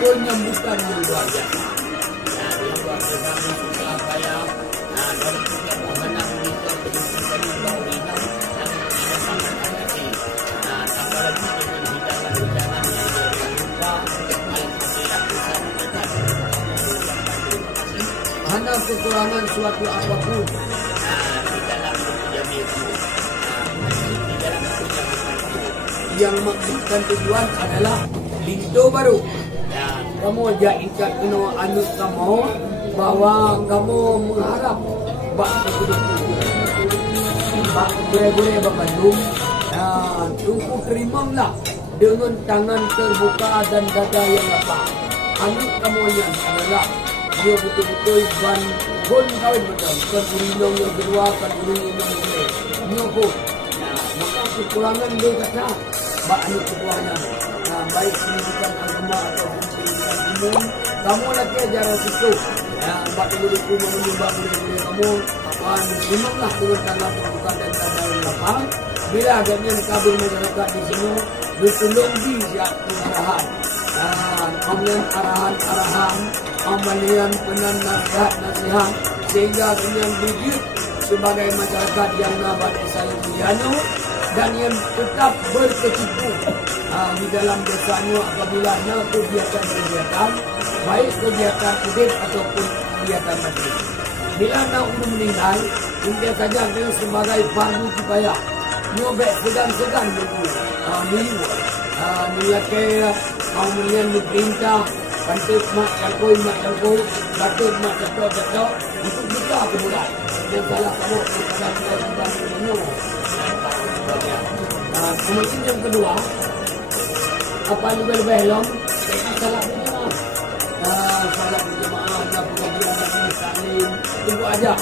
Penyambutan yang luar biasa. Yang luar biasa itu apa ya? Dari kita menang di pertunjukan yang baru ini dan tidak sangat hati. Tambah lagi dengan hidangan-hidangan yang berlupa, alhamdulillah bisa mendekat. Hanya kekurangan suatu apapun di dalam dunia itu. Di dalam dunia itu yang maksudkan tujuan adalah linto baru. Kamu aja ikat kena anut kamu bahwa kamu mengharap bak boleh Bandung dan tunggu terimalah dengan tangan terbuka dan dada yang lapang. Anut kamu yang adalah dia betul-betul ban kawin betul. Kan urinong yang kedua, kan urinong yang kedua. Nyokok. Maka kekurangan dia kata bak anut kekurangan. Baik pendidikan agama ataupun pendidikan umum, kamu lagi ajaran situ. Bak dulu menyumbang boleh kamu memanglah dengan tangan terbuka dan dada yang lapang. Bila agaknya kabur masyarakat di sini, bertolong di arahan. Amalian arahan, amalian nasihat sehingga dengan dididik sebagai masyarakat yang nabati saling menjanu dan yang tetap berkecimpung di dalam desanya apabila ada kegiatan-kegiatan baik kegiatan hidup ataupun kegiatan mati. Bila nak meninggal, mungkin saja dia sebagai fardu kifayah. Nyobek segan-segan dulu. Nilai kemudian diperintah bantu mak calkoi, bantu mak cetok untuk buka kemudian. Dan salah kamu kepada kemudian yang kedua, apa lebih helom? Salah berjemaah. Salah berjemaah dan pengajian Nabi Salim tunggu aja.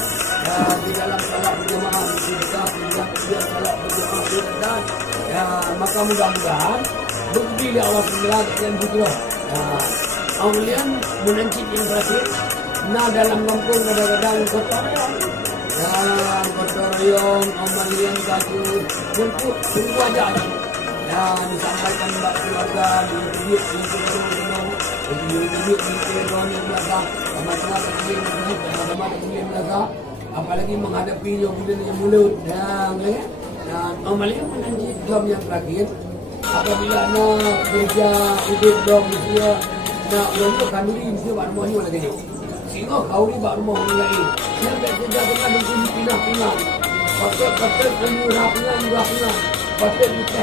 Di dalam salat berjemaah kita kemudian salat berjemaah dan maka mudah-mudahan bukti Allah Subhanahu yang hijrah. Kemudian menancip yang terakhir, dalam kampung kadang-kadang kotor royong, amalian kaki, untuk tunggu aja. Disampaikan mbak keluarga di apalagi menghadapi yang mulut dan amalian menancip jam yang terakhir. Apabila nak kerja hidup dong dia nak untuk kanduri mesti buat rumah ni lagi ni. Sehingga kau ni buat rumah ni lagi. Dia tak kerja dengan dengan pindah-pindah. Patut pindah. Patut kita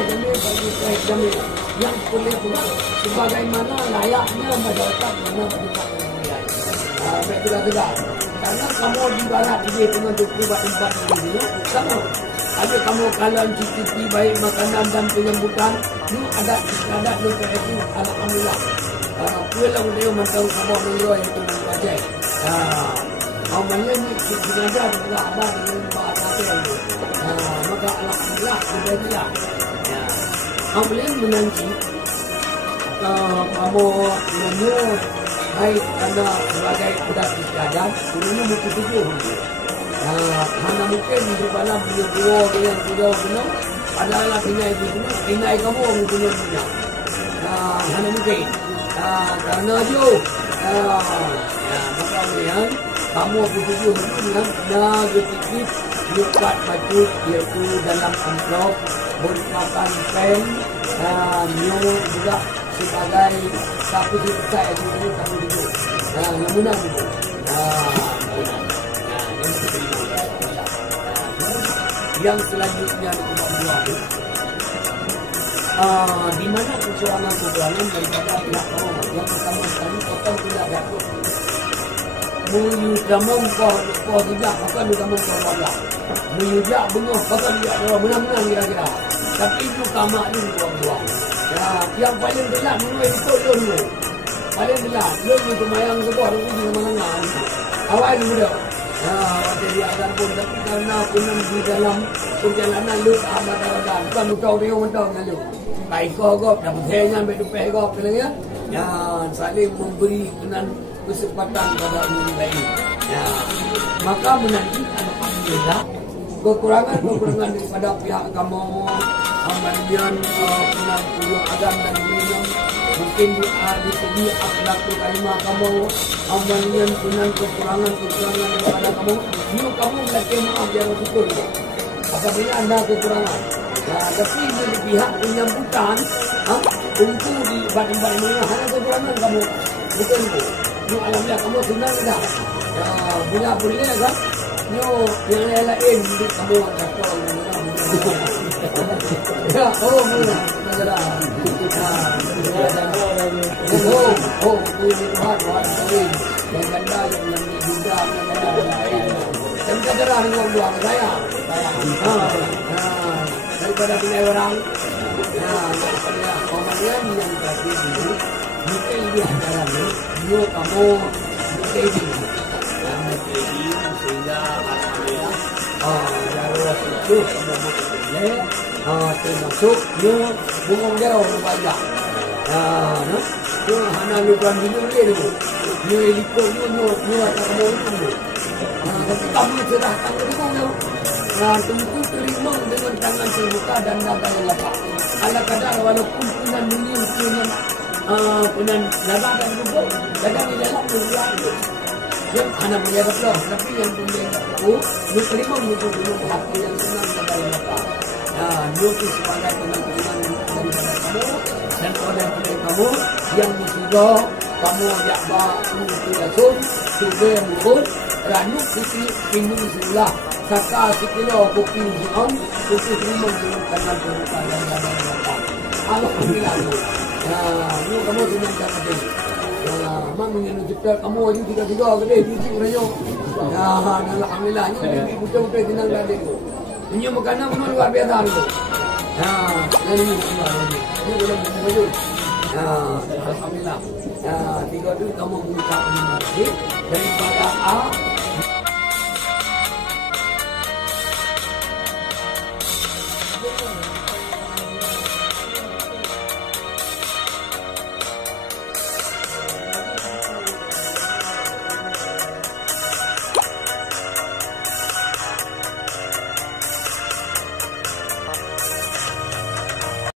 jamil. Yang boleh pula sebagaimana layaknya masyarakat mana masyarakat yang baik tidak. Karena kamu di barat dia dengan 24 ini sama. Ada kamu kalan cicipi baik makanan dan penyambutan, ni ada lupa itu alhamdulillah. Pulang dia mentau kamu menjual itu wajib. Awalnya ni sengaja juga abang dengan bahasa itu. Maka alhamdulillah sudah dia. Kemudian menanti kamu menyo baik anda sebagai budak istiadat, turunnya buku tujuh. Mana mungkin di dalam dua dengan sudah benar adalah tinggal kamu mungkin punya. Mana mungkin karena jo maka melihat kamu buku dengan negatif lipat baju iaitu dalam amplop merupakan pen nyo juga sebagai satu juta itu kamu dulu. Yang menang itu. Yang selanjutnya kita buat di mana kekurangan daripada pihak kamu. Yang pertama sekali total tidak dapat menyudamu kau tidak akan kamu kau menyudak bunga akan tidak ada menang-menang kira-kira. Tapi itu tamak dulu buang-buang. Yang paling berat menurut itu dulu. Paling berat dulu kemayang sebuah dulu di mana-mana. Awal dulu. Waktu dia akan pun tapi karena punam di dalam perjalanan lu amat ada bukan utau dia mentang lu. Baik kau dapat hanya betul kau ya. Saling memberi dengan kesempatan pada orang lain. Maka menanti alhamdulillah kekurangan daripada pihak kamu kemudian pulang agama dan minum mungkin di segi akhlak kalimah kamu kemudian punya kekurangan daripada kamu kamu melakukan maaf yang betul apabila anda kekurangan tapi dari pihak penyambutan untuk di badan-badan ini hanya kekurangan kamu betul itu alhamdulillah kamu senang dah bila boleh kan yang lain di kamu dapat ya mula negara punya Tuhan yang ganda yang juga negara lain dan negara yang buang saya daripada punya orang daripada komandan yang tadi dulu mungkin dia dalam dia kamu mungkin sehingga alhamdulillah jarum itu termasuk dia bungong dia orang banyak dia hanya lupakan dulu dia tu dia ikut dia akan mau itu tapi kami serahkan ke bungong tentu terima dengan tangan terbuka dan dada yang lapang ala kadar walaupun punan dunia punan dada dan bubuk dada di dalam dunia itu yang anak boleh dapat tapi yang punya itu dia terima untuk hati yang senang dada yang lapang dia itu sebagai penampilan daripada kamu dan oleh kamu yang musibah kamu yakba tidak sun sudah mukul ranuk sisi pindu sebelah saka sekilo kopi zion kopi terima dengan tangan terbuka dan dada yang lapang alhamdulillah ini kamu senang dapat ini memang yang cipta kamu aja tiga-tiga gede biji rayo alhamdulillah ini betul-betul senang dapat itu ini makanan benar luar biasa itu ini belum baju alhamdulillah tiga itu kamu mengucap terima kasih daripada A